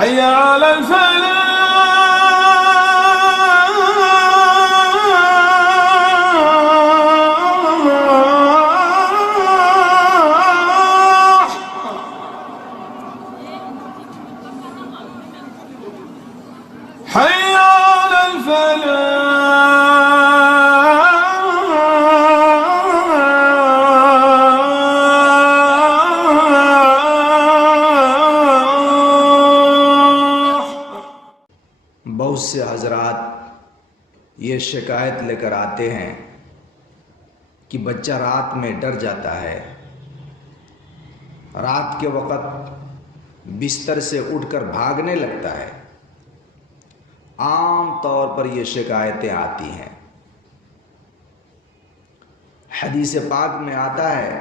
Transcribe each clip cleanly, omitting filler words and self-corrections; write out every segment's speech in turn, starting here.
حي على الفلاح حي على الفلاح بہت سے حضرات یہ شکایت لے کر آتے ہیں کہ بچہ رات میں ڈر جاتا ہے، رات کے وقت بستر سے اٹھ کر بھاگنے لگتا ہے۔ عام طور پر یہ شکایتیں آتی ہیں۔ حدیث پاک میں آتا ہے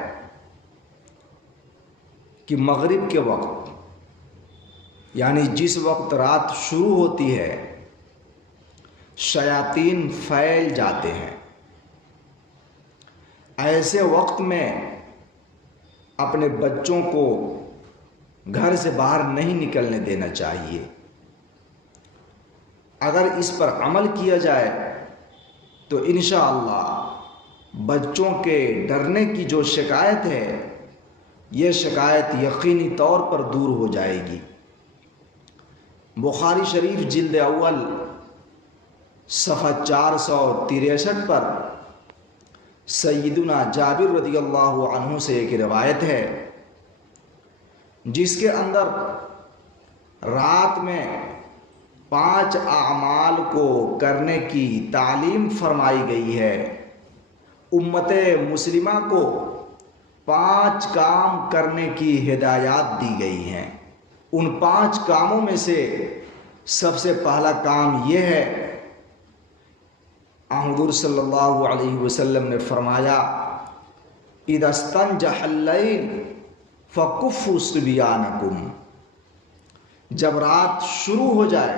کہ مغرب کے وقت، یعنی جس وقت رات شروع ہوتی ہے، شیاطین پھیل جاتے ہیں۔ ایسے وقت میں اپنے بچوں کو گھر سے باہر نہیں نکلنے دینا چاہیے۔ اگر اس پر عمل کیا جائے تو انشاءاللہ بچوں کے ڈرنے کی جو شکایت ہے، یہ شکایت یقینی طور پر دور ہو جائے گی۔ بخاری شریف جلد اول صفحہ 463 پر سیدنا جابر رضی اللہ عنہ سے ایک روایت ہے، جس کے اندر رات میں 5 اعمال کو کرنے کی تعلیم فرمائی گئی ہے۔ امت مسلمہ کو 5 کام کرنے کی ہدایات دی گئی ہیں۔ ان 5 کاموں میں سے سب سے پہلا کام یہ ہے، حضور صلی اللہ علیہ وسلم نے فرمایا، اذا استنجح اللیل فکفوا صبیانکم، جب رات شروع ہو جائے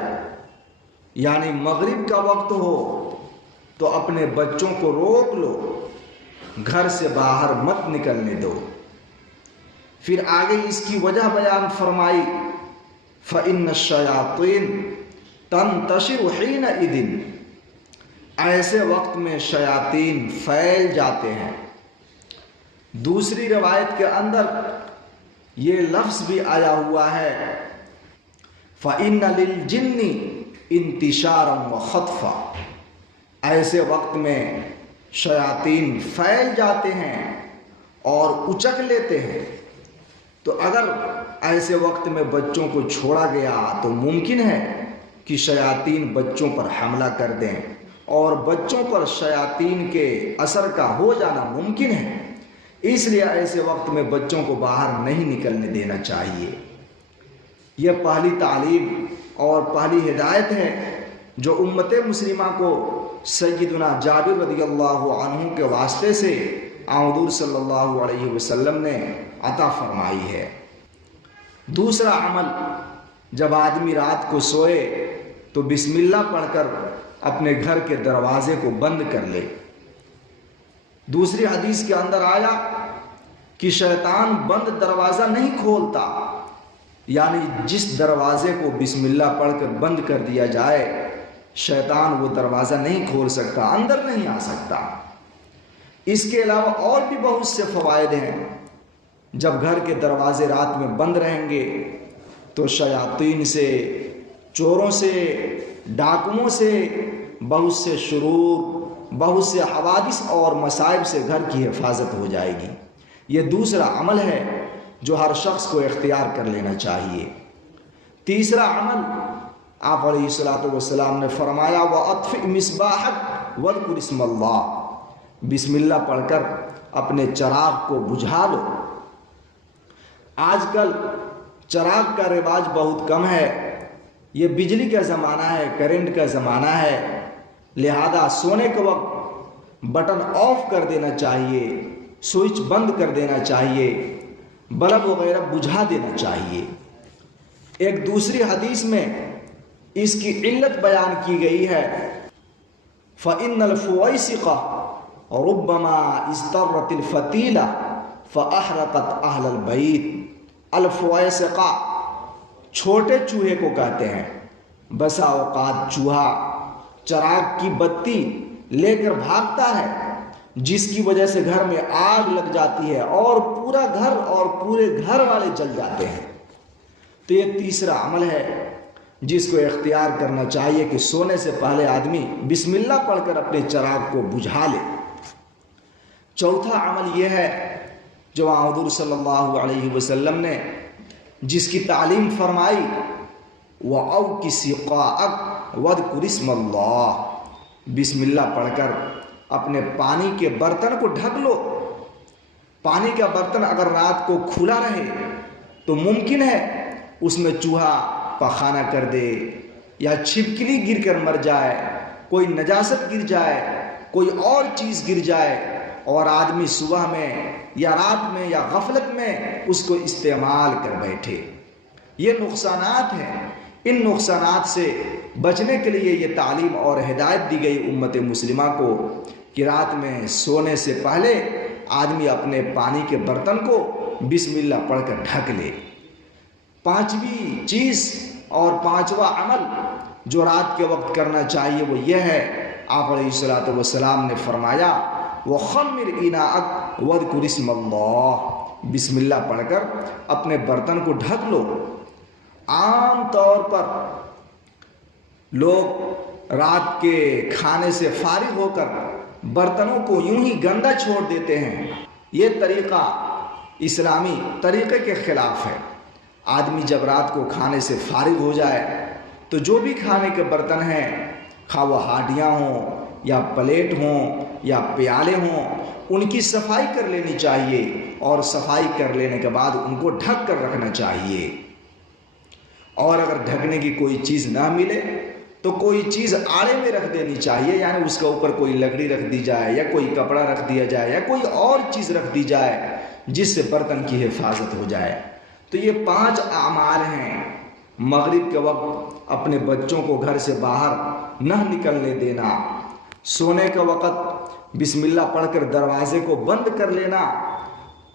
یعنی مغرب کا وقت ہو تو اپنے بچوں کو روک لو، گھر سے باہر مت نکلنے دو۔ پھر آگے اس کی وجہ بیان فرمائی، فإن الشیاطین تنتشر حینئذ، ایسے وقت میں شیاطین پھیل جاتے ہیں۔ دوسری روایت کے اندر یہ لفظ بھی آیا ہوا ہے، فإن للجن انتشارا وخطفا، ایسے وقت میں شیاطین پھیل جاتے ہیں اور اچک لیتے ہیں۔ تو اگر ایسے وقت میں بچوں کو چھوڑا گیا تو ممکن ہے کہ شیاطین بچوں پر حملہ کر دیں، اور بچوں پر شیاطین کے اثر کا ہو جانا ممکن ہے۔ اس لیے ایسے وقت میں بچوں کو باہر نہیں نکلنے دینا چاہیے۔ یہ پہلی تعلیم اور پہلی ہدایت ہے جو امت مسلمہ کو سیدنا جابر رضی اللہ عنہ کے واسطے سے حضور صلی اللہ علیہ وسلم نے عطا فرمائی ہے۔ دوسرا عمل، جب آدمی رات کو سوئے تو بسم اللہ پڑھ کر اپنے گھر کے دروازے کو بند کر لے۔ دوسری حدیث کے اندر آیا کہ شیطان بند دروازہ نہیں کھولتا، یعنی جس دروازے کو بسم اللہ پڑھ کر بند کر دیا جائے، شیطان وہ دروازہ نہیں کھول سکتا، اندر نہیں آ سکتا۔ اس کے علاوہ اور بھی بہت سے فوائد ہیں۔ جب گھر کے دروازے رات میں بند رہیں گے تو شیاطین سے، چوروں سے، ڈاکوؤں سے، بہت سے شرور، بہت سے حوادث اور مصائب سے گھر کی حفاظت ہو جائے گی۔ یہ دوسرا عمل ہے جو ہر شخص کو اختیار کر لینا چاہیے۔ تیسرا عمل، آپ علیہ الصلوۃ والسلام نے فرمایا، وَأَطْفِئْ مِصْبَاحَكَ وَاذْكُرِ اسْمَ اللَّهِ، بسم اللہ پڑھ کر اپنے چراغ کو بجھا لو۔ آج کل چراغ کا رواج بہت کم ہے، یہ بجلی کا زمانہ ہے، کرنٹ کا زمانہ ہے، لہذا سونے کے وقت بٹن آف کر دینا چاہیے، سوئچ بند کر دینا چاہیے، بلب وغیرہ بجھا دینا چاہیے۔ ایک دوسری حدیث میں اس کی علت بیان کی گئی ہے، فَإِنَّ الْفُوَيْسِقَ رُبَّمَا اسْتَرَّتِ الْفَتِيلَةَ فَأَحْرَقَتْ أَهْلَ الْبَيْتِ۔ الفویسقہ چھوٹے چوہے کو کہتے ہیں۔ بسا اوقات چوہا چراغ کی بتی لے کر بھاگتا ہے، جس کی وجہ سے گھر میں آگ لگ جاتی ہے اور پورا گھر اور پورے گھر والے جل جاتے ہیں۔ تو یہ تیسرا عمل ہے جس کو اختیار کرنا چاہیے کہ سونے سے پہلے آدمی بسم اللہ پڑھ کر اپنے چراغ کو بجھا لے۔ چوتھا عمل یہ ہے جو حضور صلی اللہ علیہ وسلم نے جس کی تعلیم فرمائی، وَأَوْكِ سِقَاءَكَ وَاذْكُرِ اسْمَ اللَّهِ، بسم اللہ پڑھ کر اپنے پانی کے برتن کو ڈھک لو۔ پانی کا برتن اگر رات کو کھلا رہے تو ممکن ہے اس میں چوہا پخانہ کر دے، یا چھپکلی گر کر مر جائے، کوئی نجاست گر جائے، کوئی اور چیز گر جائے، اور آدمی صبح میں یا رات میں یا غفلت میں اس کو استعمال کر بیٹھے۔ یہ نقصانات ہیں۔ ان نقصانات سے بچنے کے لیے یہ تعلیم اور ہدایت دی گئی امت مسلمہ کو کہ رات میں سونے سے پہلے آدمی اپنے پانی کے برتن کو بسم اللہ پڑھ کر ڈھک لے۔ پانچویں چیز اور پانچواں عمل جو رات کے وقت کرنا چاہیے وہ یہ ہے، آپ علیہ الصلوۃ والسلام نے فرمایا وَخَمِّرْ إِنَاءَكَ وَاذْكُرِ اسْمَ اللَّهِ، بسم اللہ پڑھ کر اپنے برتن کو ڈھک لو۔ عام طور پر لوگ رات کے کھانے سے فارغ ہو کر برتنوں کو یوں ہی گندا چھوڑ دیتے ہیں۔ یہ طریقہ اسلامی طریقے کے خلاف ہے۔ آدمی جب رات کو کھانے سے فارغ ہو جائے تو جو بھی کھانے کے برتن ہیں، خواہ وہ ہانڈیاں ہوں یا پلیٹ ہوں یا پیالے ہوں، ان کی صفائی کر لینی چاہیے، اور صفائی کر لینے کے بعد ان کو ڈھک کر رکھنا چاہیے۔ اور اگر ڈھکنے کی کوئی چیز نہ ملے تو کوئی چیز آڑے میں رکھ دینی چاہیے، یعنی اس کے اوپر کوئی لکڑی رکھ دی جائے یا کوئی کپڑا رکھ دیا جائے یا کوئی اور چیز رکھ دی جائے جس سے برتن کی حفاظت ہو جائے۔ تو یہ 5 اعمال ہیں۔ مغرب کے وقت اپنے بچوں کو گھر سے باہر نہ نکلنے دینا، سونے کے وقت بسم اللہ پڑھ کر دروازے کو بند کر لینا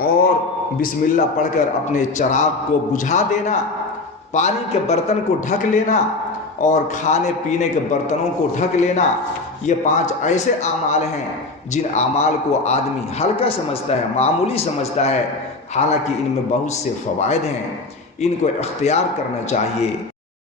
اور بسم اللہ پڑھ کر اپنے چراغ کو بجھا دینا، پانی کے برتن کو ڈھک لینا اور کھانے پینے کے برتنوں کو ڈھک لینا، یہ 5 ایسے اعمال ہیں جن اعمال کو آدمی ہلکا سمجھتا ہے، معمولی سمجھتا ہے، حالانکہ ان میں بہت سے فوائد ہیں۔ ان کو اختیار کرنا چاہیے۔